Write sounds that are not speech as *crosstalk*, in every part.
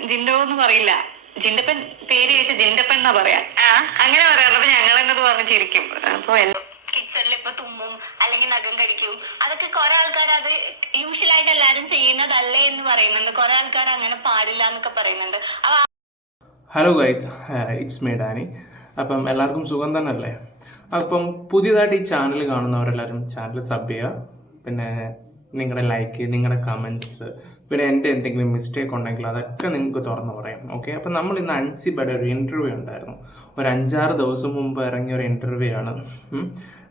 ജിൻഡോ എന്ന് പറയില്ല. ജിൻഡപ്പൻ പേര് ചോദിച്ചാൽ ജിൻഡപ്പൻ എന്നാ പറയാ. അങ്ങനെ പറയാറുണ്ട്. അപ്പൊ ഞങ്ങൾ എന്നത് പറഞ്ഞ് ചിരിക്കും. അപ്പൊ കിച്ചണിൽ ഇപ്പൊ തുമ്മും അല്ലെങ്കിൽ നഖം കടിക്കും. അതൊക്കെ കുറെ ആൾക്കാർ അത് യൂഷ്വൽ ആയിട്ട് എല്ലാരും ചെയ്യുന്നതല്ലേ എന്ന് പറയുന്നുണ്ട്. കുറെ ആൾക്കാർ അങ്ങനെ പാടില്ല എന്നൊക്കെ പറയുന്നുണ്ട്. Hello guys it's me Dani അപ്പം എല്ലാവർക്കും സുഖം തന്നെയല്ലേ? അപ്പം പുതിയതായിട്ട് ഈ ചാനൽ കാണുന്നവരെല്ലാവരും ചാനൽ സബ് ചെയ്യുക. പിന്നെ നിങ്ങളുടെ ലൈക്ക് നിങ്ങളുടെ കമന്റ്സ് പിന്നെ എന്റെ എന്തെങ്കിലും മിസ്റ്റേക്ക് ഉണ്ടെങ്കിൽ അതൊക്കെ നിങ്ങൾക്ക് തുറന്ന് പറയാം. ഓക്കെ അപ്പം നമ്മൾ ഇന്ന് അൻസിബയുടെ ഒരു ഇന്റർവ്യൂ ഉണ്ടായിരുന്നു. ഒരു അഞ്ചാറ് ദിവസം മുമ്പ് ഇറങ്ങിയ ഒരു ഇന്റർവ്യൂ ആണ്.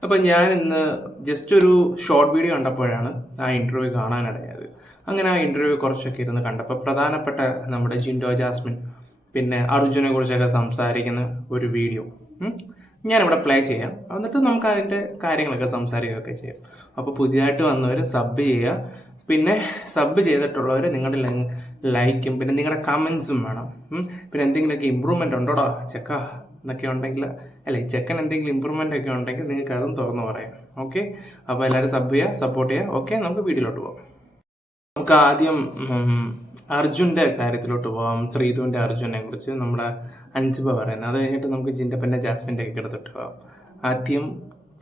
അപ്പം ഞാൻ ഇന്ന് ജസ്റ്റ് ഒരു ഷോർട്ട് വീഡിയോ കണ്ടപ്പോഴാണ് ആ ഇന്റർവ്യൂ കാണാനിടയായത്. അങ്ങനെ ആ ഇന്റർവ്യൂ കുറച്ചൊക്കെ ഇരുന്ന് കണ്ടപ്പോൾ പ്രധാനപ്പെട്ട നമ്മുടെ ജിൻഡോ ജാസ്മിൻ പിന്നെ അർജുനെ കുറിച്ചൊക്കെ സംസാരിക്കുന്ന ഒരു വീഡിയോ. ഞാനിവിടെ പ്ലേ ചെയ്യാം. എന്നിട്ട് നമുക്ക് അതിന്റെ കാര്യങ്ങളൊക്കെ സംസാരിക്കുകയൊക്കെ ചെയ്യാം. അപ്പോൾ പുതിയതായിട്ട് വന്നവർ സബ് ചെയ്യുക. പിന്നെ സബ് ചെയ്തിട്ടുള്ളവർ നിങ്ങളുടെ ലൈക്കും പിന്നെ നിങ്ങളുടെ കമൻസും വേണം. പിന്നെ എന്തെങ്കിലുമൊക്കെ ഇമ്പ്രൂവ്മെന്റ് ഉണ്ടോടാ? ചെക്ക എന്നൊക്കെ ഉണ്ടെങ്കിൽ അല്ലെ? ചെക്കൻ എന്തെങ്കിലും ഇമ്പ്രൂവ്മെന്റ് ഒക്കെ ഉണ്ടെങ്കിൽ നിങ്ങൾക്ക് അതും തുറന്ന് പറയാം. ഓക്കെ അപ്പോൾ എല്ലാവരും സബ് ചെയ്യുക സപ്പോർട്ട് ചെയ്യുക ഓക്കെ നമുക്ക് വീഡിയോയിലോട്ട് പോകാം നമുക്ക് ആദ്യം അർജുന്റെ കാര്യത്തിലോട്ട് പോകാം ശ്രീധുവിന്റെ അർജുനെ കുറിച്ച് നമ്മുടെ അൻസിബ പറയുന്നത്. അത് കഴിഞ്ഞിട്ട് നമുക്ക് ജിന്റപ്പന്റെ ജാസ്മിന്റെ ഒക്കെ എടുത്തിട്ട് പോകാം ആദ്യം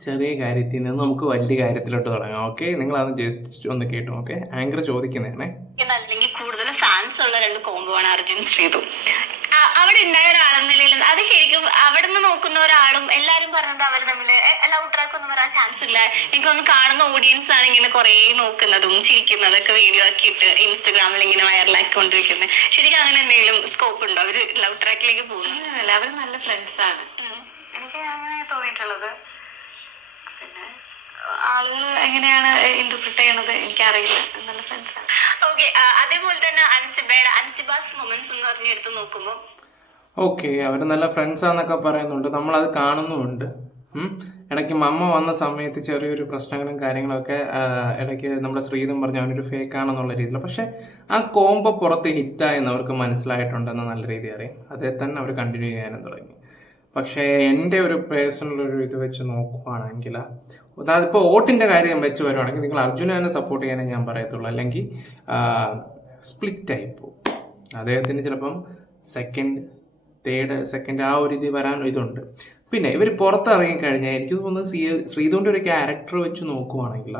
ചെറിയ കാര്യത്തിൽ നിന്ന് നമുക്ക് വലിയ കാര്യത്തിലോട്ട് തുടങ്ങാം. ഓക്കെ നിങ്ങളത് ജസ്റ്റ് ഒന്ന് കേട്ടു ഓക്കെ ആങ്കർ ചോദിക്കുന്നതാണേ. അല്ലെങ്കിൽ കൂടുതൽ ഫാൻസ് ഉള്ള രണ്ട് കോംബോ ആണ് അർജുൻ ശ്രീതു. ആ- അവിടെ ഉണ്ടായ ഒരാളെന്നില്ല അത് ശരിക്കും അവിടെ നിന്ന് നോക്കുന്ന ഒരാളും എല്ലാരും പറഞ്ഞത് അവർ തമ്മിൽ ലവ് ട്രാക്ക് ഒന്നും വരാൻ ചാൻസ് ഇല്ല. എനിക്കൊന്ന് കാണുന്ന ഓഡിയൻസ് ആണ് ഇങ്ങനെ കുറെ നോക്കുന്നതും ചിരിക്കുന്നതൊക്കെ വീഡിയോ ആക്കിയിട്ട് ഇൻസ്റ്റഗ്രാമിൽ ഇങ്ങനെ വൈറലാക്കി കൊണ്ടിരിക്കുന്നത് ശരിക്കും അങ്ങനെ എന്തെങ്കിലും സ്കോപ്പ് ഉണ്ടോ? അവർ ലവ് ട്രാക്കിലേക്ക് പോകുന്നു. എല്ലാവരും നല്ല ഫ്രണ്ട്സ് ആണ്. എനിക്ക് അങ്ങനെ തോന്നിയിട്ടുള്ളത് ആളുകൾ എങ്ങനെയാണ് ഇന്റർപ്രിറ്റ് ചെയ്യണത് എനിക്കറിയില്ല. നല്ല ഫ്രണ്ട്സ് ആണ്. ഓക്കെ അതേപോലെ തന്നെ അൻസിബയുടെ അൻസിബാസ് മൊമെന്റ്സ് എന്ന് പറഞ്ഞെടുത്ത് നോക്കുമ്പോൾ ഓക്കെ അവർ നല്ല ഫ്രണ്ട്സാന്നൊക്കെ പറയുന്നുണ്ട്. നമ്മളത് കാണുന്നുമുണ്ട്. ഇടയ്ക്ക് മമ്മ വന്ന സമയത്ത് ചെറിയൊരു പ്രശ്നങ്ങളും കാര്യങ്ങളൊക്കെ ഇടയ്ക്ക് നമ്മുടെ ശ്രീതം പറഞ്ഞു അവനൊരു ഫേക്ക് ആണെന്നുള്ള രീതിയിൽ പക്ഷെ ആ കോംബോ പുറത്ത് ഹിറ്റായെന്ന് അവർക്ക് മനസ്സിലായിട്ടുണ്ടെന്ന് നല്ല രീതി അറിയാം. അതേ തന്നെ അവർ കണ്ടിന്യൂ ചെയ്യാനും തുടങ്ങി. പക്ഷേ എന്റെ ഒരു പേഴ്സണൽ ഒരു ഇത് വെച്ച് നോക്കുവാണെങ്കിൽ അതായത് ഇപ്പോൾ വോട്ടിന്റെ കാര്യം വെച്ച് വരുവാണെങ്കിൽ നിങ്ങൾ അർജുനെ തന്നെ സപ്പോർട്ട് ചെയ്യാനേ ഞാൻ പറയത്തുള്ളൂ. അല്ലെങ്കിൽ സ്പ്ലിറ്റ് ആയി പോകും. അദ്ദേഹത്തിന് ചിലപ്പം സെക്കൻഡ് തേർഡ് സെക്കൻഡ് ആ ഒരു ഇത് വരാൻ ഇതുണ്ട്. പിന്നെ ഇവർ പുറത്തിറങ്ങി കഴിഞ്ഞാൽ എനിക്ക് തോന്നുന്നത് സി ശ്രീധുവിന്റെ ഒരു ക്യാരക്ടർ വെച്ച് നോക്കുവാണെങ്കിൽ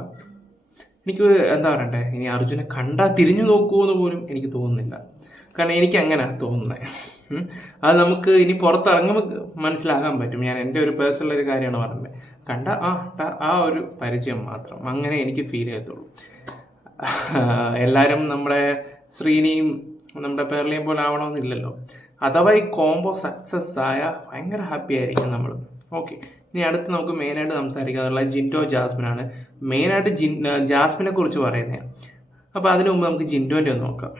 എനിക്ക് എന്താ പറയണ്ടേ ഇനി അർജുനെ കണ്ടാൽ തിരിഞ്ഞു നോക്കുമെന്ന് പോലും എനിക്ക് തോന്നുന്നില്ല. കാരണം എനിക്ക് അങ്ങനെ തോന്നുന്നത്. അത് നമുക്ക് ഇനി പുറത്തിറങ്ങുമ്പോൾ മനസ്സിലാകാൻ പറ്റും. ഞാൻ എന്റെ ഒരു പേഴ്സണൽ ഒരു കാര്യമാണ് പറയുന്നത് കണ്ട ആ ആ ഒരു പരിചയം മാത്രം. അങ്ങനെ എനിക്ക് ഫീൽ ചെയ്യത്തുള്ളൂ. എല്ലാവരും നമ്മുടെ ശ്രീനിയും നമ്മുടെ പേർലിയും പോലെ ആവണമെന്നില്ലല്ലോ. അഥവാ ഈ കോംബോ സക്സസ് ആയ ഭയങ്കര ഹാപ്പി ആയിരിക്കും നമ്മൾ. ഓക്കെ ഇനി അടുത്ത് നമുക്ക് മെയിനായിട്ട് സംസാരിക്കാനുള്ള ജിൻഡോ ജാസ്മിനാണ്. മെയിനായിട്ട് ജിൻ ജാസ്മിനെ കുറിച്ച് പറയുന്നത് അപ്പോൾ അതിനു മുമ്പ് നമുക്ക് ജിൻഡോന്റെ ഒന്ന് നോക്കാം.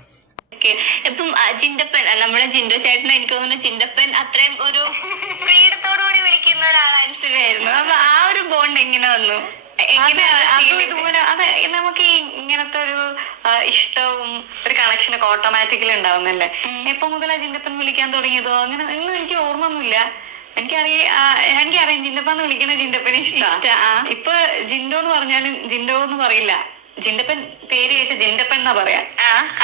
ആ, നമ്മുടെ ജിൻഡോ ചേട്ടനെ എനിക്ക് തോന്നുന്നു ചിന്തപ്പൻ അത്രയും ഒരു ഫ്രീഡത്തോടുകൂടി വിളിക്കുന്ന ഒരാളാണ് അൻസിബയായിരുന്നു അപ്പൊ ആ ഒരു ബോണ്ട് എങ്ങനെ വന്നു? ഇതുപോലെ അതെ നമുക്ക് ഇങ്ങനത്തെ ഒരു ഇഷ്ടവും ഒരു കണക്ഷനൊക്കെ ഓട്ടോമാറ്റിക്കലി ഉണ്ടാവുന്നല്ലേ? എപ്പോ മുതലാ ചിന്തപ്പൻ വിളിക്കാൻ തുടങ്ങിയതോ? അങ്ങനെ ഒന്നും എനിക്ക് ഓർമ്മയൊന്നുമില്ല. എനിക്കറിയാം എനിക്കറിയാം എനിക്കറിയാം ജിൻഡപ്പന്ന് വിളിക്കുന്ന ജിൻഡപ്പന് ഇഷ്ട. ഇപ്പൊ ജിൻഡോ എന്ന് പറഞ്ഞാലും ജിൻഡോ എന്ന് പറയില്ല. ജിൻഡപ്പൻ പേര് ചോദിച്ചാൽ ജിൻഡപ്പൻ എന്നാ പറയാ.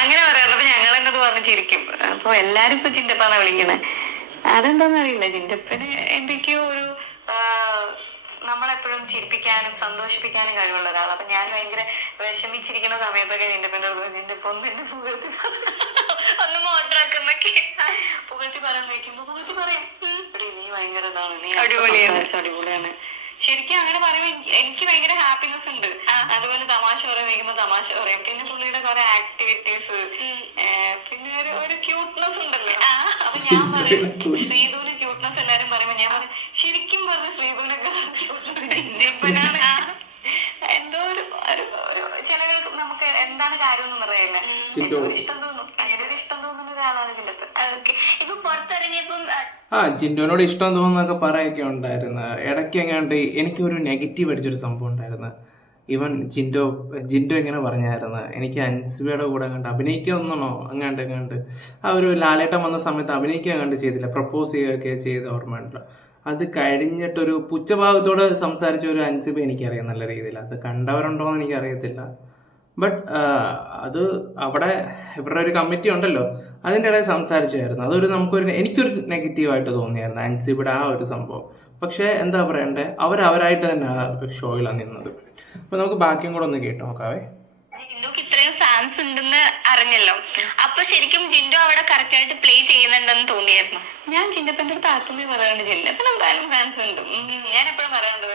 അങ്ങനെ അപ്പൊ ഞങ്ങൾ എന്നത് പറഞ്ഞ് ചിരിക്കും. അപ്പൊ എല്ലാരും ഇപ്പൊ ജിൻഡപ്പാന്നാ വിളിക്കുന്നത് അതെന്താന്ന് അറിയില്ല. ജിൻഡപ്പന് എന്തൊക്കെയോ ഒരു നമ്മളെപ്പോഴും ചിരിപ്പിക്കാനും സന്തോഷിപ്പിക്കാനും കഴിവുള്ള ഒരാൾ അപ്പൊ ഞാൻ ഭയങ്കര വിഷമിച്ചിരിക്കുന്ന സമയത്തൊക്കെ ജിൻഡപ്പന്റെ അടുത്ത് ജിൻഡപ്പ ഒന്ന് എന്നെ പുകഴ്ത്തി ഒന്ന് മോട്ടറാക്കുന്നൊക്കെ പുകഴ്ത്തി പറയാൻ വെക്കുമ്പോ പുകഴ്ത്തി പറയാം. നീ ഭയങ്കര ഇതാണ്. നീ അടിപൊളിയാണ്. അടിപൊളിയാണ്. ശരിക്കും അങ്ങനെ പറയുമ്പോ എനിക്ക് ഭയങ്കര ഹാപ്പിനെസ് ഉണ്ട്. അതുപോലെ തമാശ പറയാൻ നിൽക്കുമ്പോ തമാശ പറയും. പിന്നെ പുള്ളിയുടെ കുറെ ആക്ടിവിറ്റീസ് പിന്നെ ഒരു ഒരു ക്യൂട്ട്നെസ് ഉണ്ടല്ലോ. അപ്പൊ ഞാൻ പറയും *laughs* ശ്രീധുവിന് ക്യൂട്ട്നെസ് എല്ലാരും പറയുമ്പോ ഞാൻ പറയും ശരിക്കും പറഞ്ഞു ശ്രീധുവിനൊക്കെ ജിപ്പനാണ് എന്തോ ഒരു ചിലവർക്ക് നമുക്ക് എന്താണ് കാര്യം എന്നൊന്നും അറിയില്ല. ഇഷ്ടം തോന്നും. ഇപ്പൊ ആ, ജിൻഡോനോട് ഇഷ്ടം തോന്നുന്നൊക്കെ പറയൊക്കെ ഉണ്ടായിരുന്നു. ഇടയ്ക്ക് എങ്ങാണ്ട് എനിക്കൊരു നെഗറ്റീവ് അടിച്ചൊരു സംഭവം ഉണ്ടായിരുന്നു. ഇവൻ ജിൻഡോ ജിൻഡോ എങ്ങനെ പറഞ്ഞായിരുന്നു. എനിക്ക് അൻസിബയുടെ കൂടെ കണ്ട് അഭിനയിക്കണമെന്നോ അങ്ങാണ്ട് എങ്ങാണ്ട് ആ ഒരു ലാലേട്ടം വന്ന സമയത്ത് അഭിനയിക്കാൻ കണ്ട് ചെയ്തില്ല. പ്രപ്പോസ് ചെയ്യുകയൊക്കെ ചെയ്ത ഉണ്ടല്ലോ അത് കഴിഞ്ഞിട്ടൊരു പുച്ഛഭാവത്തോടെ സംസാരിച്ച ഒരു അൻസിബ എനിക്കറിയാം നല്ല രീതിയിൽ. അത് കണ്ടവരുണ്ടോ എന്ന് എനിക്കറിയത്തില്ല. ബട്ട് അത് അവിടെ ഇവരുടെ ഒരു കമ്മിറ്റി ഉണ്ടല്ലോ അതിന്റെ ഇടയിൽ സംസാരിച്ചായിരുന്നു. അതൊരു നമുക്കൊരു എനിക്കൊരു നെഗറ്റീവായിട്ട് തോന്നിയായിരുന്നു അൻസിബിയുടെ ആ ഒരു സംഭവം. പക്ഷേ എന്താ പറയണ്ടേ? അവരവരായിട്ട് തന്നെ ഷോയിലാണ് നിന്നത്. അപ്പോൾ നമുക്ക് ബാക്കിയും കൂടെ ഒന്ന് കേട്ട് നോക്കാവേ. ഫാൻസ് ഉണ്ടെന്ന് അറിഞ്ഞല്ലോ. അപ്പൊ ശരിക്കും ജിൻഡോ അവിടെ കറക്റ്റ് ആയിട്ട് പ്ലേ ചെയ്യുന്നുണ്ടെന്ന് തോന്നിയായിരുന്നു. ഞാൻ ജിൻഡപ്പന്റെ അടുത്ത് ആത്മീയ പറയാറുണ്ട് ജിൻഡപ്പന് എന്തായാലും ഫാൻസ് ഉണ്ട്. ഞാൻ എപ്പോഴും പറയാറുണ്ട്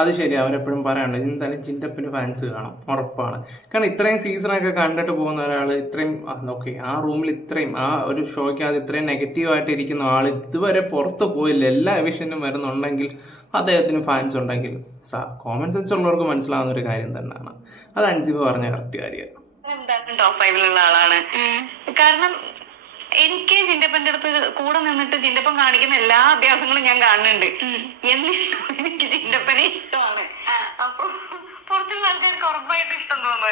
അത് ശരി അവരെപ്പോഴും പറയാനുണ്ട് എന്തായാലും ചിന്തപ്പിന് ഫാൻസ് കാണും. ഉറപ്പാണ്. കാരണം ഇത്രയും സീസണൊക്കെ കണ്ടിട്ട് പോകുന്ന ഒരാൾ ഇത്രയും ഓക്കെ ആ റൂമിൽ ഇത്രയും ആ ഒരു ഷോയ്ക്കകത്ത് ഇത്രയും നെഗറ്റീവായിട്ട് ഇരിക്കുന്ന ആൾ ഇതുവരെ പുറത്ത് പോയില്ല. എല്ലാ എവിഷനും വരുന്നുണ്ടെങ്കിൽ അദ്ദേഹത്തിന് ഫാൻസ് ഉണ്ടെങ്കിൽ കോമൺ സെൻസ് ഉള്ളവർക്ക് മനസ്സിലാവുന്ന ഒരു കാര്യം തന്നെയാണ്. അത് അൻസിബ് പറഞ്ഞ കറക്റ്റ് കാര്യമാണ് എന്തായാലും ടോപ്പ് ഫൈവിലുള്ള ആളാണ്. കാരണം എനിക്ക് ചിന്തപ്പന്റെ അടുത്ത് കൂടെ നിന്നിട്ട് ചിന്തപ്പൻ കാണിക്കുന്ന എല്ലാ അഭ്യാസങ്ങളും ഞാൻ കാണുന്നുണ്ട്. എന്നിട്ടും എനിക്ക് ചിന്തപ്പനെ ഇഷ്ടമാണ്. അപ്പൊ പുറത്തുള്ള ആൾക്കാർക്ക് ഉറപ്പായിട്ട് ഇഷ്ടം തോന്നുന്നു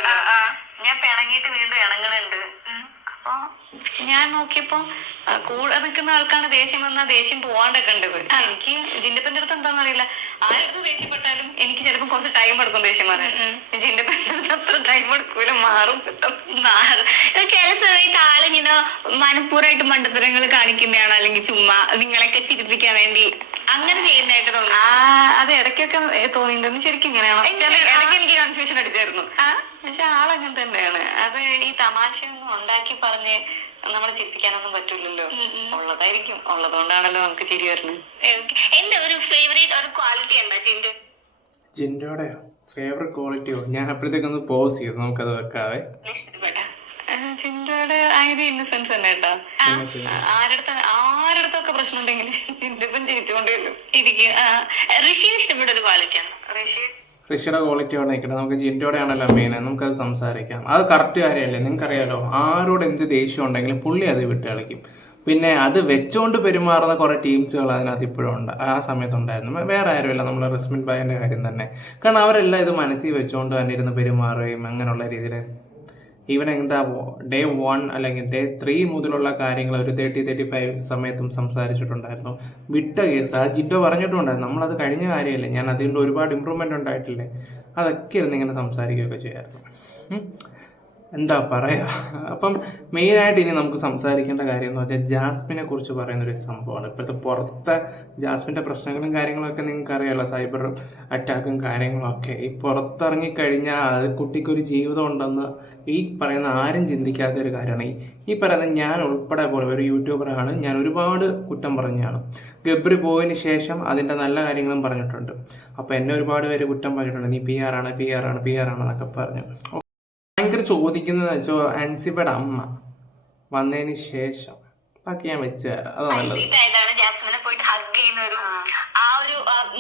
ഞാൻ പിണങ്ങിയിട്ട് വീണ്ടും ഇണങ്ങണുണ്ട് അപ്പൊ ഞാൻ നോക്കിയപ്പോ കൂടെ നിൽക്കുന്ന ആൾക്കാണ് ദേഷ്യം വന്നാൽ ദേഷ്യം പോവാണ്ടൊക്കെ ഉണ്ട് എനിക്ക് ജിന്റപ്പന്റെ അടുത്ത് എന്താണെന്ന് അറിയില്ല ആരടുത്ത് ദേഷ്യപ്പെട്ടാലും എനിക്ക് ചിലപ്പോൾ കുറച്ച് ടൈം എടുക്കും ദേഷ്യം മാറാൻ ജിന്റപ്പന്റെ അടുത്ത് അത്ര ടൈം എടുക്കൂല മാറും ചില സമയത്ത് ആളിങ്ങനെ മനഃപൂർവമായിട്ട് മണ്ടത്തരങ്ങൾ കാണിക്കുന്നതാണോ? അല്ലെങ്കിൽ ചുമ്മാ നിങ്ങളെയൊക്കെ ചിരിപ്പിക്കാൻ വേണ്ടി അങ്ങനെ ചെയ്യുന്നതായിട്ട് തോന്നുന്നു. ആ അത് ഇടയ്ക്കൊക്കെ തോന്നിയിട്ടുണ്ട്. ശരിക്കും ഇങ്ങനെയാണോ? ഇടയ്ക്ക് എനിക്ക് കൺഫ്യൂഷൻ അടിച്ചായിരുന്നു. പക്ഷെ ആളങ്ങനെ തന്നെയാണ്. അത് ഈ തമാശയൊന്നും ഉണ്ടാക്കി പറഞ്ഞ് നമ്മളെ ചിരിപ്പിക്കാനൊന്നും പറ്റൂലല്ലോ. ഉള്ളതായിരിക്കും. ഉള്ളതുകൊണ്ടാണല്ലോ നമുക്ക് ചിരി വരുന്നത്. എന്റെ ഒരു ഫേവറേറ്റ് ഒരു ക്വാളിറ്റി ഉണ്ടോ ജിൻഡു? ചിന്തയുടെ ഫേവറേറ്റ് ക്വാളിറ്റിയോ ഞാൻ അപ്പോഴത്തേക്കൊന്ന് പോസ് ചെയ്തു നമുക്കത് വെക്കാവേ. ഇഷ്ടപ്പെട്ട? ചിന്തയുടെ ആയത് ഇന്നസെൻസ് തന്നെ കേട്ടോ. ആരടുത്ത ആരടുത്തൊക്കെ പ്രശ്നം ഉണ്ടെങ്കിൽ ചിന്തപ്പം ചിരിച്ചുകൊണ്ടേ ഉള്ളൂ ഇരിക്കും ഋഷി ഇഷ്ടപ്പെട്ട ഒരു ക്വാളിറ്റിയാണ് ഋഷി ഋഷിയുടെ ആണ്. നിൽക്കട്ടെ നമുക്ക് ജിന്റോടെയാണല്ലോ മെയിൻ നമുക്കത് സംസാരിക്കാം. അത് കറക്റ്റ് കാര്യമല്ലേ? നിങ്ങൾക്കറിയാലോ ആരോട് എന്ത് ദേഷ്യം ഉണ്ടെങ്കിലും പുള്ളി അത് വിട്ട് കളിക്കും. പിന്നെ അത് വെച്ചുകൊണ്ട് പെരുമാറുന്ന കുറേ ടീംസുകൾ അതിനകത്ത് ഇപ്പോഴും ഉണ്ട്. ആ സമയത്തുണ്ടായിരുന്നു. വേറെ ആരുമില്ല. നമ്മൾ റസ്മിൻ ബായിന്റെ കാര്യം തന്നെ. കാരണം അവരെല്ലാം ഇത് മനസ്സിൽ വെച്ചുകൊണ്ട് തന്നെ ഇരുന്ന് പെരുമാറുകയും അങ്ങനെയുള്ള രീതിയിൽ ഈവൻ എന്താ ഡേ വൺ അല്ലെങ്കിൽ ഡേ ത്രീ മുതലുള്ള കാര്യങ്ങൾ ഒരു തേർട്ടി തേർട്ടി ഫൈവ് സമയത്തും സംസാരിച്ചിട്ടുണ്ടായിരുന്നു. വിട്ട കേസ് ആ ജിറ്റോ പറഞ്ഞിട്ടുണ്ടായിരുന്നു. നമ്മളത് കഴിഞ്ഞ കാര്യമല്ലേ? ഞാൻ അതുകൊണ്ട് ഒരുപാട് ഇമ്പ്രൂവ്മെന്റ് ഉണ്ടായിട്ടില്ലേ? അതൊക്കെ ഇരുന്ന് ഇങ്ങനെ സംസാരിക്കുകയൊക്കെ ചെയ്യായിരുന്നു. എന്താ പറയുക അപ്പം മെയിനായിട്ട് ഇനി നമുക്ക് സംസാരിക്കേണ്ട കാര്യം എന്ന് പറഞ്ഞാൽ ജാസ്മിനെ കുറിച്ച് പറയുന്ന ഒരു സംഭവമാണ്. ഇപ്പോഴത്തെ പുറത്തെ ജാസ്മിന്റെ പ്രശ്നങ്ങളും കാര്യങ്ങളൊക്കെ നിങ്ങൾക്ക് അറിയാമല്ലോ സൈബർ അറ്റാക്കും കാര്യങ്ങളൊക്കെ ഈ പുറത്തിറങ്ങിക്കഴിഞ്ഞാൽ അത് കുട്ടിക്കൊരു ജീവിതം ഉണ്ടെന്ന് ഈ പറയുന്ന ആരും ചിന്തിക്കാത്ത ഒരു കാര്യമാണ്. ഈ ഈ പറയുന്ന ഞാൻ ഉൾപ്പെടെ പോലെ ഒരു യൂട്യൂബറാണ് ഞാൻ ഒരുപാട് കുറ്റം പറഞ്ഞാണ് ഗബ്രി പോയതിന് ശേഷം അതിന്റെ നല്ല കാര്യങ്ങളും പറഞ്ഞിട്ടുണ്ട്. അപ്പോൾ എന്നെ ഒരുപാട് പേര് കുറ്റം പറഞ്ഞിട്ടുണ്ട്. നീ പി ആർ ആണ് പി ആർ ആണ് പി ആർ ആണ് എന്നൊക്കെ പറഞ്ഞു. ഭയങ്കര ചോദിക്കുന്നത് വെച്ചോ അൻസിബയുടെ അമ്മ വന്നതിന് ശേഷം. ബാക്കി ഞാൻ വെച്ച് തരാം അത് നല്ലത്. ആയിട്ടാണ് ജാസ്മിനെ പോയിട്ട് ഹഗ് ചെയ്യുന്ന ഒരു ആ ഒരു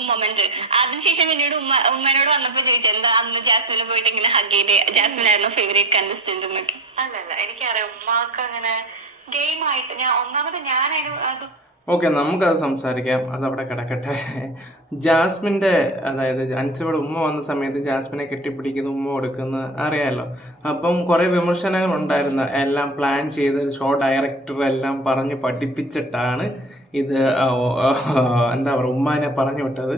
മൊമെന്റ് അതിനുശേഷം പിന്നീട് ഉമ്മ ഉമ്മനോട് വന്നപ്പോ ചോദിച്ചു എന്താ അന്ന് ജാസ്മിനെ പോയിട്ട് ഇങ്ങനെ ഹഗ് ചെയ്ത്? ജാസ്മിൻ ആയിരുന്നു ഫേവറേറ്റ് കണ്ടസ്റ്റന്റ് എന്നൊക്കെ അല്ലല്ല എനിക്കറിയാം ഉമ്മാക്ക് അങ്ങനെ ഗെയിം ആയിട്ട് ഞാൻ ഒന്നാമത് ഞാനായിരുന്നു അത് ഓക്കെ നമുക്കത് സംസാരിക്കാം. അതവിടെ കിടക്കട്ടെ. ജാസ്മിന്റെ അതായത് അൻസിയുടെ ഉമ്മ വന്ന സമയത്ത് ജാസ്മിനെ കെട്ടിപ്പിടിക്കുന്ന ഉമ്മ കൊടുക്കുന്ന അറിയാമല്ലോ അപ്പം കുറേ വിമർശനങ്ങൾ ഉണ്ടായിരുന്നു. എല്ലാം പ്ലാൻ ചെയ്ത് ഷോ ഡയറക്ടർ എല്ലാം പറഞ്ഞ് പഠിപ്പിച്ചിട്ടാണ് ഇത് എന്താ പറയുക ഉമ്മാനെ പറഞ്ഞു വിട്ടത്.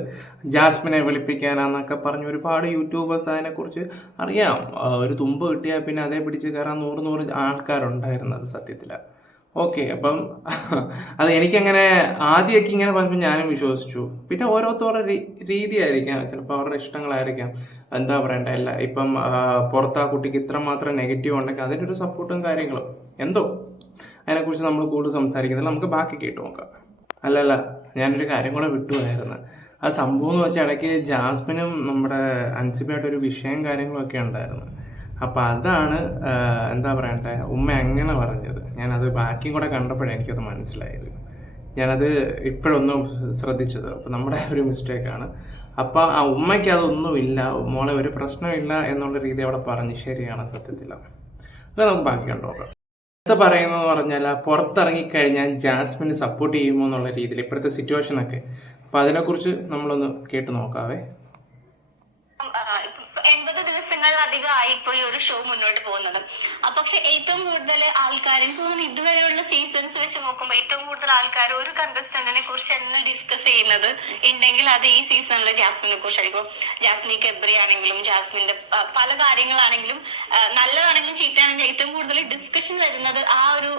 ജാസ്മിനെ വിളിപ്പിക്കാനാന്നൊക്കെ പറഞ്ഞ് ഒരുപാട് യൂട്യൂബേഴ്സ് അതിനെക്കുറിച്ച് അറിയാം. ഒരു തുമ്പ് കിട്ടിയാൽ പിന്നെ അതേ പിടിച്ച് കയറാൻ നൂറ് നൂറ് ആൾക്കാരുണ്ടായിരുന്നത് സത്യത്തിലാണ് ഓക്കെ അപ്പം അത് എനിക്കങ്ങനെ ആദ്യമൊക്കെ ഇങ്ങനെ പറഞ്ഞപ്പോൾ ഞാനും വിശ്വസിച്ചു. പിന്നെ ഓരോരുത്തരുടെ രീതിയായിരിക്കാം ചിലപ്പോൾ അവരുടെ ഇഷ്ടങ്ങളായിരിക്കാം. എന്താ പറയണ്ട അല്ല ഇപ്പം പുറത്ത് ആ കുട്ടിക്ക് ഇത്രമാത്രം നെഗറ്റീവ് ഉണ്ടെങ്കിൽ അതിന്റെ ഒരു സപ്പോർട്ടും കാര്യങ്ങളും. എന്തോ? അതിനെക്കുറിച്ച് നമ്മൾ കൂടുതൽ സംസാരിക്കുന്നില്ല. നമുക്ക് ബാക്കി കേട്ട് നോക്കാം. അല്ലല്ല ഞാനൊരു കാര്യം കൂടെ വിട്ടുപോയായിരുന്നു. ആ സംഭവം എന്ന് വെച്ചാൽ ഇടയ്ക്ക് ജാസ്മിനും നമ്മുടെ അൻസിബിയായിട്ടൊരു വിഷയം കാര്യങ്ങളൊക്കെ ഉണ്ടായിരുന്നു. അപ്പം അതാണ് എന്താ പറയണ്ടേ ഉമ്മ അങ്ങനെ പറഞ്ഞത്? ഞാനത് ബാക്കിയും കൂടെ കണ്ടപ്പോഴേ എനിക്കത് മനസ്സിലായത്. ഞാനത് ഇപ്പോഴൊന്നും ശ്രദ്ധിച്ചത്. അപ്പം നമ്മുടെ ഒരു മിസ്റ്റേക്കാണ്. അപ്പം ആ ഉമ്മയ്ക്ക് അതൊന്നുമില്ല. മോളെ ഒരു പ്രശ്നമില്ല എന്നുള്ള രീതി അവിടെ പറഞ്ഞ്. ശരിയാണ് സത്യത്തിൽ അത് നമുക്ക് ബാക്കി കണ്ടോക്കാം അടുത്ത പറയുന്നത് പറഞ്ഞാൽ പുറത്തിറങ്ങിക്കഴിഞ്ഞാൽ ജാസ്മിന് സപ്പോർട്ട് ചെയ്യുമോ എന്നുള്ള രീതിയിൽ ഇപ്പോഴത്തെ സിറ്റുവേഷനൊക്കെ അപ്പം അതിനെക്കുറിച്ച് നമ്മളൊന്ന് കേട്ട് നോക്കാവേ. പോയി ഈ ഒരു ഷോ മുന്നോട്ട് പോകുന്നത്. അപ്പൊ പക്ഷെ ഏറ്റവും കൂടുതൽ ആൾക്കാർ എനിക്ക് തോന്നുന്നു ഇതുവരെയുള്ള സീസൺ സീസൺസ് വെച്ച് നോക്കുമ്പോൾ ഏറ്റവും കൂടുതൽ ആൾക്കാർ ഒരു കണ്ടസ്റ്റന്റിനെ കുറിച്ച് തന്നെ ഡിസ്കസ് ചെയ്യുന്നത് ഉണ്ടെങ്കിൽ അത് ഈ സീസണിലെ ജാസ്മിനെ കുറിച്ചായിരിക്കും ജാസ്മിൻ കെബ്രി ആണെങ്കിലും ജാസ്മിന്റെ പല കാര്യങ്ങളാണെങ്കിലും നല്ലതാണെങ്കിലും ചീത്തയാണെങ്കിലും ഏറ്റവും കൂടുതൽ ഡിസ്കഷൻ വരുന്നത് ആ ഒരു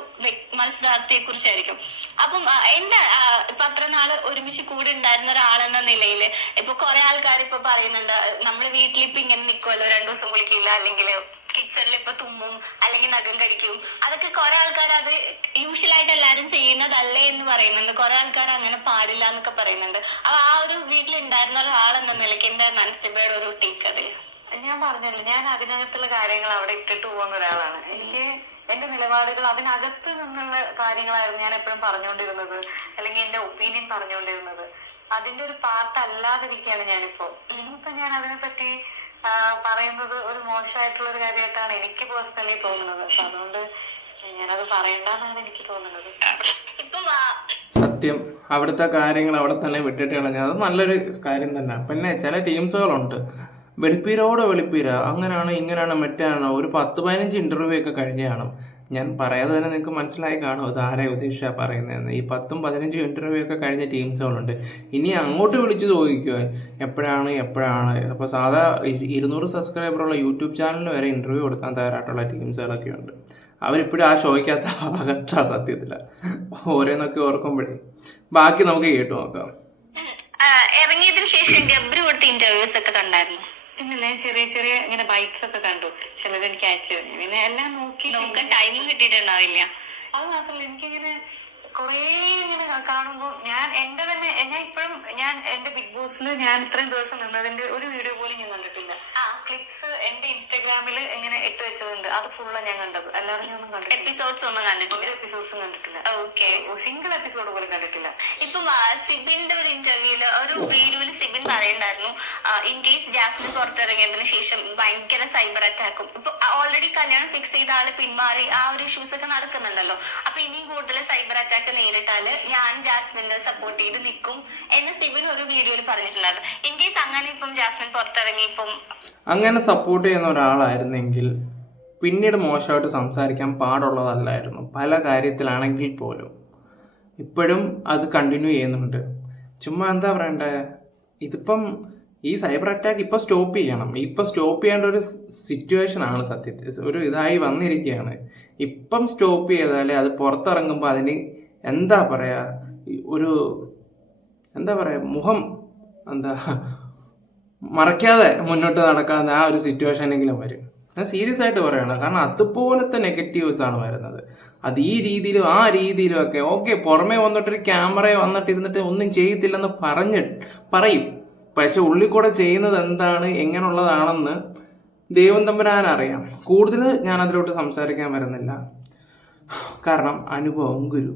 മത്സരാർത്ഥിയെ കുറിച്ചായിരിക്കും അപ്പം എന്റെ ഇപ്പൊ അത്ര നാൾ ഒരുമിച്ച് കൂടെ ഉണ്ടായിരുന്ന ഒരാളെന്ന നിലയിൽ ഇപ്പൊ കുറെ ആൾക്കാർ ഇപ്പൊ പറയുന്നുണ്ട് നമ്മൾ വീട്ടിൽ ഇപ്പൊ ഇങ്ങനെ നിൽക്കുമല്ലോ രണ്ടു ദിവസം കുളിക്കില്ല അല്ലെങ്കിൽ കിച്ചണിൽ ഇപ്പൊ തുമ്മും അല്ലെങ്കിൽ നഖം കടിക്കും. അതൊക്കെ കുറെ ആൾക്കാർ അത് യൂഷ്വൽ ആയിട്ട് എല്ലാരും ചെയ്യുന്നതല്ലേ എന്ന് പറയുന്നുണ്ട്. കുറെ ആൾക്കാർ അങ്ങനെ പാടില്ല എന്നൊക്കെ പറയുന്നുണ്ട്. അപ്പൊ ആ ഒരു വീട്ടിൽ ഉണ്ടായിരുന്ന ഒരാളെന്ന നിലയ്ക്ക് എന്റെ മനസ്സിലൂടെ ഒരു ടീക്ക് അതിൽ. ഞാൻ പറഞ്ഞല്ലോ. ഞാൻ അതിനകത്തുള്ള കാര്യങ്ങൾ അവിടെ ഇട്ടിട്ട് പോകുന്ന ഒരാളാണ്. എനിക്ക് എന്റെ നിലപാടുകൾ അതിനകത്ത് നിന്നുള്ള കാര്യങ്ങളായിരുന്നു ഞാൻ എപ്പോഴും പറഞ്ഞുകൊണ്ടിരുന്നത്. അല്ലെങ്കിൽ എന്റെ ഒപ്പീനിയൻ പറഞ്ഞുകൊണ്ടിരുന്നത്. അതിന്റെ ഒരു പാർട്ട് അല്ലാതിരിക്കുകയാണ് ഞാനിപ്പോ ഇനിയിപ്പോ ഞാൻ അതിനെപ്പറ്റി പറയുന്നത് ഒരു മോശമായിട്ടുള്ള ഒരു കാര്യമായിട്ടാണ് എനിക്ക് പേഴ്സണലി തോന്നുന്നത്. അപ്പൊ അതുകൊണ്ട് ഞാനത് പറയണ്ടെന്നാണ് എനിക്ക് തോന്നുന്നത്. ഇപ്പം സത്യം അവിടുത്തെ കാര്യങ്ങൾ അവിടെ തന്നെ വിട്ടിട്ട് കളഞ്ഞത് അത് നല്ലൊരു കാര്യം തന്നെ. പിന്നെ ചില ടീംസുകളുണ്ട് വെളുപ്പീരോടെ വെളുപ്പീര. അങ്ങനെയാണ് ഇങ്ങനെയാണ് മറ്റാണ്. ഒരു പത്ത് പതിനഞ്ച് ഇന്റർവ്യൂ ഒക്കെ കഴിഞ്ഞാണ് ഞാൻ പറയാതെ തന്നെ നിങ്ങൾക്ക് മനസ്സിലായി കാണും അത് ആരെ ഉദ്ദേശിച്ചാണ് പറയുന്നതെന്ന്. ഈ പത്തും പതിനഞ്ചും ഇന്റർവ്യൂ ഒക്കെ കഴിഞ്ഞ ടീംസുകളുണ്ട് ഇനി അങ്ങോട്ട് വിളിച്ച് ചോദിക്കുക എപ്പോഴാണ് എപ്പോഴാണ്? അപ്പോൾ സാധാ ഇരുന്നൂറ് സബ്സ്ക്രൈബറുള്ള യൂട്യൂബ് ചാനലിൽ വരെ ഇന്റർവ്യൂ കൊടുക്കാൻ തയ്യാറായിട്ടുള്ള ടീംസുകളൊക്കെ ഉണ്ട്. അവരിപ്പോഴും ആ ഷോയ്ക്കകത്ത് ആകത്ത സത്യത്തിൽ ഓരോന്നൊക്കെ ഓർക്കുമ്പോഴേ. ബാക്കി നമുക്ക് കേട്ടു നോക്കാം. ഇറങ്ങിയതിനു ശേഷം ഗബ്രി കൊടുത്ത ഇന്റർവ്യൂസ് ഒക്കെ കണ്ടായിരുന്നു? പിന്നല്ലേ ചെറിയ ചെറിയ ഇങ്ങനെ ബൈക്സ് ഒക്കെ കണ്ടു. ചിലത് എനിക്ക് അയച്ചു പിന്നെ എല്ലാം നോക്കി നോക്കാൻ ടൈമും കിട്ടിയിട്ടുണ്ടാവില്ല. അത് മാത്രമല്ല എനിക്കിങ്ങനെ കുറേ ഇങ്ങനെ കാണുമ്പോൾ ഞാൻ എന്റെ തന്നെ ഞാൻ ഇപ്പോഴും ഞാൻ എന്റെ ബിഗ് ബോസിൽ ഞാൻ ഇത്രയും ദിവസം നിന്നതിന്റെ ഒരു വീഡിയോ പോലും ഞാൻ കണ്ടിട്ടില്ല. ആ. ക്ലിപ്സ് എന്റെ ഇൻസ്റ്റാഗ്രാമിൽ ഇങ്ങനെ ഇട്ട് വെച്ചതുണ്ട്. അത് ഫുള്ളാണ് ഞാൻ കണ്ടത്. എല്ലാവരും ഞാൻ ഒന്നും കണ്ടിട്ടില്ല. എപ്പിസോഡ്സ് ഒന്നും കണ്ടിട്ടില്ല. ഒരു എപ്പിസോഡ്സും കണ്ടിട്ടില്ല. ഓക്കെ സിംഗിൾ എപ്പിസോഡ് പോലും കണ്ടിട്ടില്ല. ഇപ്പം സിബിന്റെ ഒരു ഇന്റർവ്യൂൽ ഒരു വീഡിയോയിൽ സിബിൻ പറയുണ്ടായിരുന്നു ഇൻ കേസ് ജാസ്മിൻ പുറത്തിറങ്ങിയതിനു ശേഷം ഭയങ്കര സൈബർ അറ്റാക്കും ഇപ്പൊ ഓൾറെഡി കല്യാണം ഫിക്സ് ചെയ്ത ആൾ പിന്മാറി ആ ഒരു ഇഷ്യൂസ് ഒക്കെ നടക്കുന്നുണ്ടല്ലോ. അപ്പൊ ഇനിയും കൂടുതൽ സൈബർ അറ്റാക്ക് നേരിട്ടാൽ ഞാൻ ജാസ്മിനെ സപ്പോർട്ട് ചെയ്ത് നിൽക്കും എന്ന് സിബിൻ ഒരു വീഡിയോയിൽ പറഞ്ഞിട്ടുണ്ടായിരുന്നു. ഇൻ കേസ് അങ്ങനെ ഇപ്പം ജാസ്മിൻ പുറത്തിറങ്ങി ഇപ്പം അങ്ങനെ സപ്പോർട്ട് ചെയ്യുന്ന ഒരാളായിരുന്നെങ്കിൽ പിന്നീട് മോശമായിട്ട് സംസാരിക്കാൻ പാടുള്ളതല്ലായിരുന്നു. പല കാര്യത്തിലാണെങ്കിൽ പോലും. ഇപ്പോഴും അത് കണ്ടിന്യൂ ചെയ്യുന്നുണ്ട്. ചുമ്മാ എന്താ പറയണ്ടേ? ഇതിപ്പം ഈ സൈബർ അറ്റാക്ക് ഇപ്പോൾ സ്റ്റോപ്പ് ചെയ്യണം. ഇപ്പം സ്റ്റോപ്പ് ചെയ്യേണ്ട ഒരു സിറ്റുവേഷൻ ആണ് സത്യത്തിൽ. ഒരു ഇതായി വന്നിരിക്കുകയാണ്. ഇപ്പം സ്റ്റോപ്പ് ചെയ്താലേ അത് പുറത്തിറങ്ങുമ്പോൾ അതിന് എന്താ പറയുക ഒരു എന്താ പറയുക മുഖം എന്താ മറയ്ക്കാതെ മുന്നോട്ട് നടക്കാവുന്ന ആ ഒരു സിറ്റുവേഷനെങ്കിലും വരും. ഞാൻ സീരിയസ് ആയിട്ട് പറയണം കാരണം അതുപോലത്തെ നെഗറ്റീവ്സ് ആണ് വരുന്നത്. അത് ഈ രീതിയിലും ആ രീതിയിലും ഒക്കെ ഓക്കെ പുറമേ വന്നിട്ടൊരു ക്യാമറ വന്നിട്ടിരുന്നിട്ട് ഒന്നും ചെയ്യത്തില്ലെന്ന് പറഞ്ഞ് പറയും. പക്ഷെ ഉള്ളിൽ കൂടെ ചെയ്യുന്നത് എന്താണ് എങ്ങനെയുള്ളതാണെന്ന് ദൈവം തമ്പുരാൻ അറിയാം. കൂടുതൽ ഞാൻ അതിലോട്ട് സംസാരിക്കാൻ വരുന്നില്ല. കാരണം അനുഭവം ഗുരു.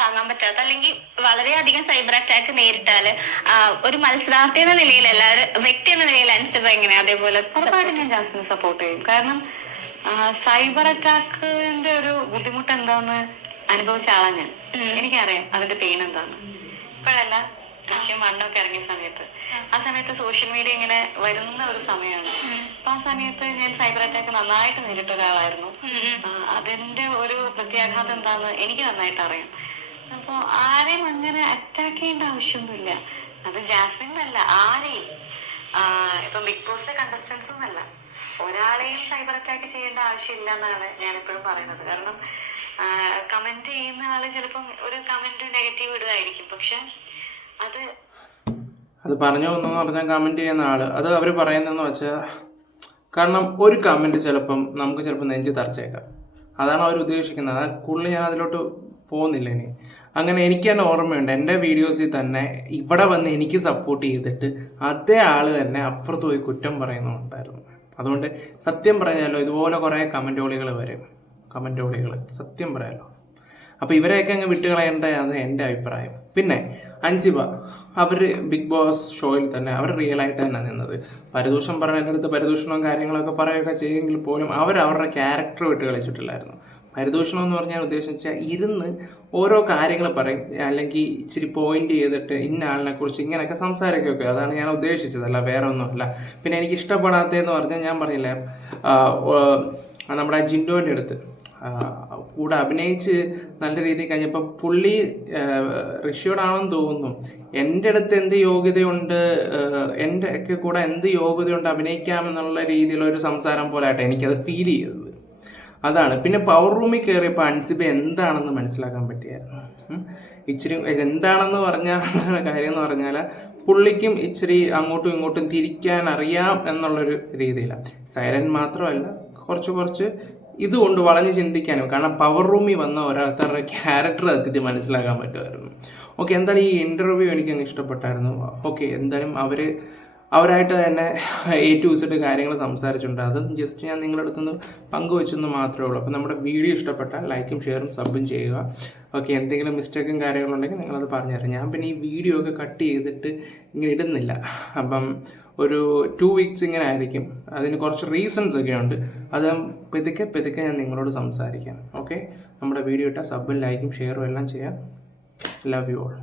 താങ്ങാൻ പറ്റാത്ത അല്ലെങ്കിൽ വളരെയധികം സൈബർ അറ്റാക്ക് നേരിട്ടാൽ ഒരു മത്സരാർത്ഥി എന്ന നിലയിൽ എല്ലാവരും വ്യക്തി എന്ന നിലയിൽ അനുസരിച്ച് എങ്ങനെ അതേപോലെ ഒരുപാട് ഞാൻ ജാസ്മിനെ സപ്പോർട്ട് ചെയ്യും? കാരണം സൈബർ അറ്റാക്കിന്റെ ഒരു ബുദ്ധിമുട്ട് എന്താന്ന് അനുഭവിച്ച ആളാണ് ഞാൻ. എനിക്കറിയാം അതിന്റെ പെയിൻ എന്താന്ന്. ഇപ്പോഴല്ല ദൃശ്യം വണ്ണൊക്കെ ഇറങ്ങിയ സമയത്ത്. ആ. സമയത്ത് സോഷ്യൽ മീഡിയ ഇങ്ങനെ വരുന്ന ഒരു സമയമാണ്. അപ്പൊ ആ സമയത്ത് ഞാൻ സൈബർ അറ്റാക്ക് നന്നായിട്ട് നേരിട്ട ഒരാളായിരുന്നു. അതിന്റെ ഒരു പ്രത്യാഘാതം എന്താന്ന് എനിക്ക് നന്നായിട്ട് അറിയാം. അപ്പൊ ആരെയും അങ്ങനെ അറ്റാക്ക് ചെയ്യേണ്ട ആവശ്യമൊന്നുമില്ല. അത് ജാസ്മിനല്ല ആരെയും. ആ, ഇപ്പൊ ബിഗ് ബോസിലെ കണ്ടസ്റ്റൻസ് ഒന്നല്ല. ഒരാളെയും സൈബർ അറ്റാക്ക് ചെയ്യേണ്ട ആവശ്യമില്ല എന്നാണ് ഞാൻ എപ്പോഴും പറയുന്നത്. കാരണം കമന്റ് ചെയ്യുന്ന ആൾ ചിലപ്പം ഒരു കമന്റ് നെഗറ്റീവ് ഇടുമായിരിക്കും പക്ഷെ അത് അത് പറഞ്ഞു വന്നെന്ന് പറഞ്ഞാൽ കമന്റ് ചെയ്യുന്ന ആൾ അത് അവർ പറയുന്നതെന്ന് വെച്ചാൽ കാരണം ഒരു കമന്റ് ചിലപ്പം നമുക്ക് ചിലപ്പോൾ നെഞ്ച് തറച്ചേക്കാം. അതാണ് അവർ ഉദ്ദേശിക്കുന്നത്. അത് കൂടുതൽ ഞാൻ അതിലോട്ട് പോകുന്നില്ല ഇനി അങ്ങനെ എനിക്ക് തന്നെ ഓർമ്മയുണ്ട്. എന്റെ വീഡിയോസിൽ തന്നെ ഇവിടെ വന്ന് എനിക്ക് സപ്പോർട്ട് ചെയ്തിട്ട് അതേ ആൾ തന്നെ അപ്പുറത്ത് പോയി കുറ്റം പറയുന്നുണ്ടായിരുന്നു. അതുകൊണ്ട് സത്യം പറയാലോ ഇതുപോലെ കുറേ കമന്റോളികൾ വരും. കമന്റോളികൾ സത്യം പറയാലോ. അപ്പോൾ ഇവരെയൊക്കെ അങ്ങ് വിട്ടുകളയേണ്ടതാണ് എന്റെ അഭിപ്രായം. പിന്നെ അഞ്ചിബ അവർ ബിഗ് ബോസ് ഷോയിൽ തന്നെ അവർ റിയൽ ആയിട്ട് തന്നെ നിന്നത്. പരദൂഷം എന്റെ അടുത്ത് പരദൂഷണവും കാര്യങ്ങളൊക്കെ പറയുകയൊക്കെ ചെയ്യുമെങ്കിൽ പോലും അവർ അവരുടെ ക്യാരക്ടർ വിട്ട് കളിച്ചിട്ടില്ലായിരുന്നു. പരിദൂഷണം എന്ന് പറഞ്ഞാൽ ഉദ്ദേശിച്ച ഇരുന്ന് ഓരോ കാര്യങ്ങൾ പറയും. അല്ലെങ്കിൽ ഇച്ചിരി പോയിന്റ് ചെയ്തിട്ട് ഇന്ന ആളിനെ കുറിച്ച് ഇങ്ങനെയൊക്കെ സംസാരിക്കുകയൊക്കെ. അതാണ് ഞാൻ ഉദ്ദേശിച്ചത്. അല്ല വേറെ ഒന്നുമല്ല. പിന്നെ എനിക്ക് ഇഷ്ടപ്പെടാത്തതെന്ന് പറഞ്ഞാൽ ഞാൻ പറഞ്ഞില്ലേ നമ്മുടെ ജിൻഡോന്റെ അടുത്ത്. കൂടെ അഭിനയിച്ച് നല്ല രീതിയിൽ കഴിഞ്ഞപ്പോൾ പുള്ളി ഋഷിയോടാണെന്ന് തോന്നുന്നു എന്റെ അടുത്ത് എന്ത് യോഗ്യതയുണ്ട്? എന്റെ ഒക്കെ കൂടെ എന്ത് യോഗ്യതയുണ്ട്? അഭിനയിക്കാമെന്നുള്ള രീതിയിലുള്ള ഒരു സംസാരം പോലെ ആയിട്ട് എനിക്കത് ഫീൽ ചെയ്തത്. അതാണ്. പിന്നെ പവർ റൂമിൽ കയറിയപ്പോൾ അൻസിബ എന്താണെന്ന് മനസ്സിലാക്കാൻ പറ്റിയായിരുന്നു. ഇച്ചിരി എന്താണെന്ന് പറഞ്ഞ *laughs* കാര്യം എന്ന് പറഞ്ഞാൽ പുള്ളിക്കും ഇച്ചിരി അങ്ങോട്ടും ഇങ്ങോട്ടും തിരിക്കാൻ അറിയാം എന്നുള്ളൊരു രീതിയിലാണ് സൈലന്റ് മാത്രമല്ല കുറച്ച് കുറച്ച് ഇതുകൊണ്ട് വളഞ്ഞ് ചിന്തിക്കാനും. കാരണം പവർ റൂമിൽ വന്ന ഓരോരുത്തരുടെ ക്യാരക്ടർ എത്തിയിട്ട് മനസ്സിലാക്കാൻ പറ്റുമായിരുന്നു. ഓക്കെ എന്തായാലും ഈ ഇന്റർവ്യൂ എനിക്കങ്ങ് ഇഷ്ടപ്പെട്ടായിരുന്നു. ഓക്കെ എന്തായാലും അവർ അവരായിട്ട് തന്നെ എ ടു സെറ്റ് കാര്യങ്ങൾ സംസാരിച്ചിട്ടുണ്ട്. അതും ജസ്റ്റ് ഞാൻ നിങ്ങളുടെ അടുത്തുനിന്ന് പങ്കുവെച്ചെന്ന് മാത്രമേ ഉള്ളൂ. അപ്പോൾ നമ്മുടെ വീഡിയോ ഇഷ്ടപ്പെട്ടാൽ ലൈക്കും ഷെയറും സബും ചെയ്യുക. ഓക്കെ എന്തെങ്കിലും മിസ്റ്റേക്കും കാര്യങ്ങളുണ്ടെങ്കിൽ നിങ്ങളത് പറഞ്ഞുതരാം. ഞാൻ പിന്നെ ഈ വീഡിയോ ഒക്കെ കട്ട് ചെയ്തിട്ട് ഇങ്ങനെ ഇടുന്നില്ല. അപ്പം ഒരു ടു വീക്സ് ഇങ്ങനെ ആയിരിക്കും. അതിന് കുറച്ച് റീസൺസ് ഒക്കെ ഉണ്ട്. അത് പെതുക്കെ പെതുക്കെ ഞാൻ നിങ്ങളോട് സംസാരിക്കാം. ഓക്കെ നമ്മുടെ വീഡിയോ ഇട്ടാൽ സബും ലൈക്കും ഷെയറും എല്ലാം ചെയ്യാം. Love you all